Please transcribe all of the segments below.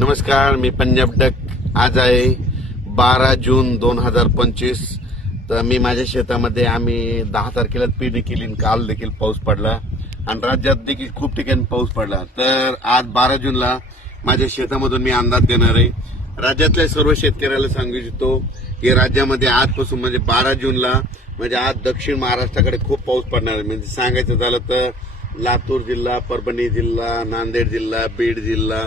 नमस्कार मी पंजाब डक आज आहे बारा जून दोन हजार पंचवीस तर मी माझ्या शेतामध्ये आम्ही दहा तारखेला पेरणी केली काल देखील पाऊस पडला आणि राज्यात देखील खूप ठिकाणी पाऊस पडला तर आज बारा जूनला माझ्या शेतामधून मी अंदाज देणार आहे राज्यातल्या सर्व शेतकऱ्याला सांगू इच्छितो की राज्यामध्ये आजपासून म्हणजे बारा जूनला म्हणजे आज दक्षिण महाराष्ट्राकडे खूप पाऊस पडणार आहे म्हणजे सांगायचं झालं तर लातूर जिल्हा परभणी जिल्हा नांदेड जिल्हा बीड जिल्हा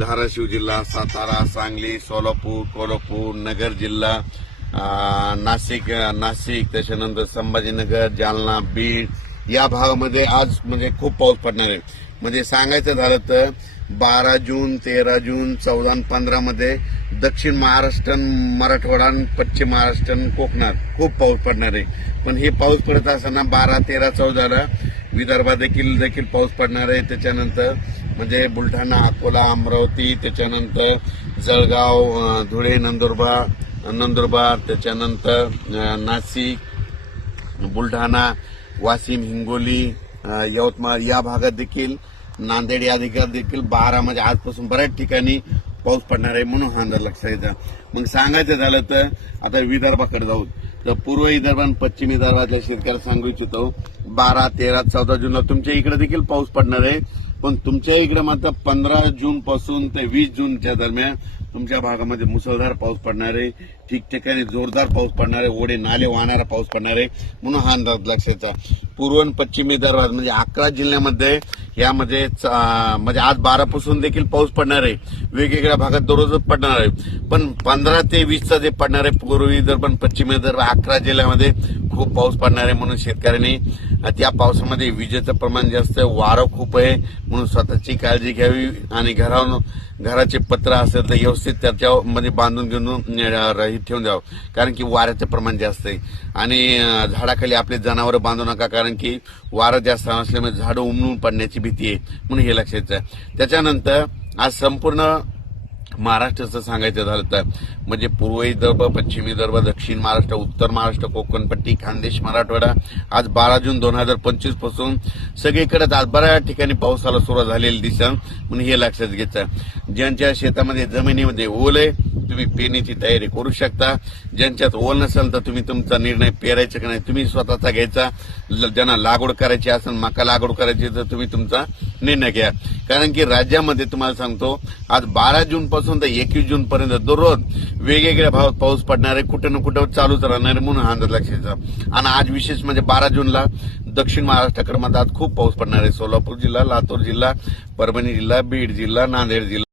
धाराशिव जिल्हा सातारा सांगली सोलापूर कोल्हापूर नगर जिल्हा नाशिक नाशिक त्याच्यानंतर संभाजीनगर जालना बीड या भागामध्ये आज म्हणजे खूप पाऊस पडणार आहे म्हणजे सांगायचं झालं तर बारा जून तेरा जून चौदा आणि मध्ये दक्षिण महाराष्ट्र मराठवाडा पश्चिम महाराष्ट्र कोकणात खूप पाऊस पडणार आहे पण हे पाऊस पडत असताना बारा तेरा चौदाला विदर्भात देखील देखील पाऊस पडणार आहे त्याच्यानंतर म्हणजे बुलढाणा अकोला अमरावती त्याच्यानंतर जळगाव धुळे नंदुरबार नंदुरबार त्याच्यानंतर नाशिक बुलढाणा वाशिम हिंगोली यवतमाळ या भागात देखील नांदेड या देखील देखील बारा म्हणजे आजपासून बऱ्याच ठिकाणी पाऊस पडणार आहे म्हणून हा अंदाज लक्षात येतात मग सांगायचं झालं तर आता विदर्भाकडे जाऊ तर पूर्व विदर्भ आणि पश्चिम विदर्भातल्या शेतकऱ्याला सांगू इच्छितो बारा तेरा चौदा जूनला तुमच्या इकडे देखील पाऊस पडणार आहे पण तुमच्या इकडे मात्र पंधरा जून पासून ते वीस जूनच्या दरम्यान तुमच्या भागामध्ये मुसळधार पाऊस पडणार आहे ठिकठिकाणी जोरदार पाऊस पडणार आहे ओढे नाले वाहणारा पाऊस पडणार आहे म्हणून हा अंदाज लक्षात पूर्व आणि पश्चिम विदर्भात म्हणजे अकरा जिल्ह्यामध्ये यामध्ये म्हणजे आज बारापासून पासून देखील पाऊस पडणार आहे वेगवेगळ्या भागात दररोज पडणार आहे पण पंधरा ते वीसचा जे पडणार आहे जर पण पश्चिम जर अकरा जिल्ह्यामध्ये खूप पाऊस पडणार आहे म्हणून शेतकऱ्यांनी त्या पावसामध्ये विजेचं प्रमाण जास्त आहे वारं खूप आहे म्हणून स्वतःची काळजी घ्यावी आणि घरावर घराचे पत्र असेल तर व्यवस्थित त्याच्यामध्ये बांधून घेऊन रहित ठेवून द्यावं कारण की वाऱ्याचं प्रमाण जास्त आहे आणि झाडाखाली आपले जनावरं बांधू नका कारण की वारं जास्त असल्यामुळे झाडं उमलून पडण्याची भीती आहे म्हणून हे लक्षात त्याच्यानंतर आज संपूर्ण महाराष्ट्राचं सांगायचं झालं तर म्हणजे पूर्व विदर्भ पश्चिम विदर्भ दक्षिण महाराष्ट्र उत्तर महाराष्ट्र कोकणपट्टी खानदेश मराठवाडा आज बारा जून दोन हजार पंचवीस पासून सगळीकडेच आज बऱ्याच ठिकाणी पावसाला सुरुवात झालेली दिसत म्हणून हे लक्षात घ्यायचं ज्यांच्या शेतामध्ये जमिनीमध्ये ओल आहे तुम्ही पेरणीची तयारी करू शकता ज्यांच्यात ओल नसेल तर तुम्ही तुमचा निर्णय पेरायचा की नाही तुम्ही स्वतःचा घ्यायचा ज्यांना लागवड करायची असेल मका लागवड करायची तर तुम्ही तुमचा निर्णय घ्या कारण की राज्यामध्ये तुम्हाला सांगतो आज बारा जून पासून तर एकवीस जून पर्यंत दररोज वेगवेगळ्या भावात पाऊस पडणार आहे कुठे ना कुठं चालूच राहणार आहे म्हणून हा अंदाज आणि आज विशेष म्हणजे बारा जूनला दक्षिण महाराष्ट्राक्रमात आज खूप पाऊस पडणार आहे सोलापूर जिल्हा लातूर जिल्हा परभणी जिल्हा बीड जिल्हा नांदेड जिल्हा